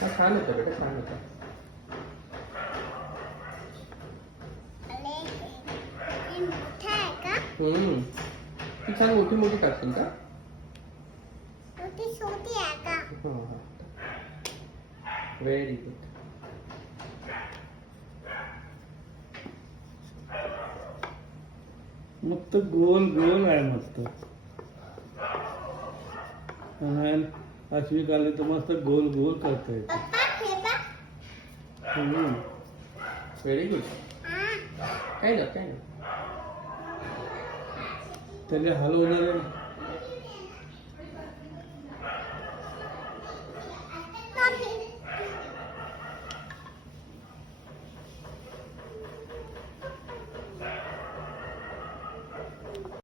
हा छान होता बेटा, छान होता. ती छान मोठी मोठी टाकशील का? Very good. मस्त गोल गोल आहे मस्त. अश्विक आले तर मस्त गोल गोल करता येते. Very good. काही ना काही ना. त्याला हलवणार